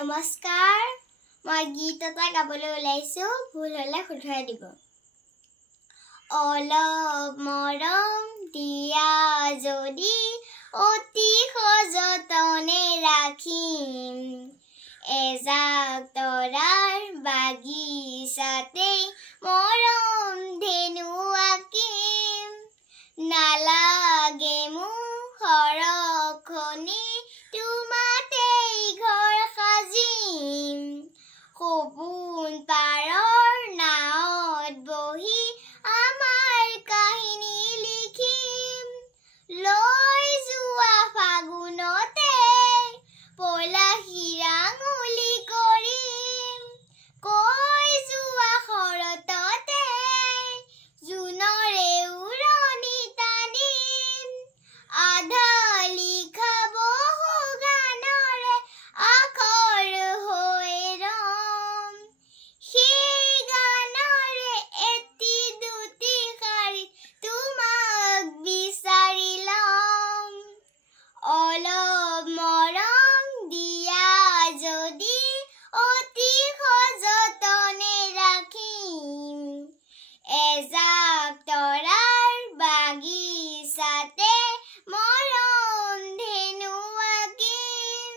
নমস্কাৰ মই গীত এটা গাবলৈ ওলাইছো ভুল হলে শুধৰাই দিব অলপ মৰম দিয়া যদি অতি সযতনে ৰাখিম এজাক তৰাৰ বাগিচাতে মৰম ধেনু আঁকিম নালাগে মোক সৰখনি তোমাতেই ঘৰ সাজিম সপোন পাৰৰ নাৱত বহি আমাৰ কাহিনী লিখিম লৈ যোৱা ফাগুনতে পলাশী আঙুলি কৰিম কৈ যোৱা শৰততে জোনৰে উৰণি টানিম আধা লিখা বহু গানৰে আখৰ হৈ ৰম সেই গানৰে এটি দুটি শাৰীত তোমাক বিচাৰি লম অলপ মৰম দিয়া যদি অতি সযতনে ৰাখিম এজাক তৰাৰ বাগিচাতে মৰম ধেনু আঁকিম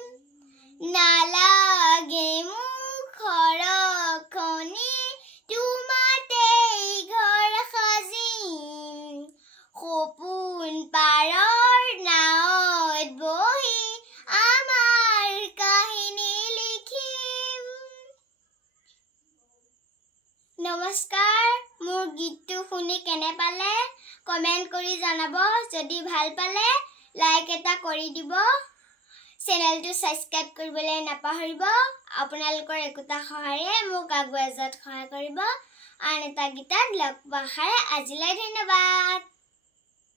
নালাগে মোক সৰখনি তোমাতেই ঘৰ সাজিম সপোন পাৰৰ নাৱত বহি আমাৰ কাহিনী লিখিম নমস্কাৰ মোৰ গীতটো শুনি কেনে পালে কমেন্ট কৰি জনাব যদি ভাল পালে লাইক এটা কৰি দিব চেনেলটো সাবস্ক্ৰাইব কৰিবলৈ নাপাহৰিব আপোনালোকৰ একোটা সহায়ে মোক আগুৱাই যোৱাত সহায় কৰিব আন এটা গীতত লগ পোৱাৰ আশাৰে আজিলৈ ধন্যবাদ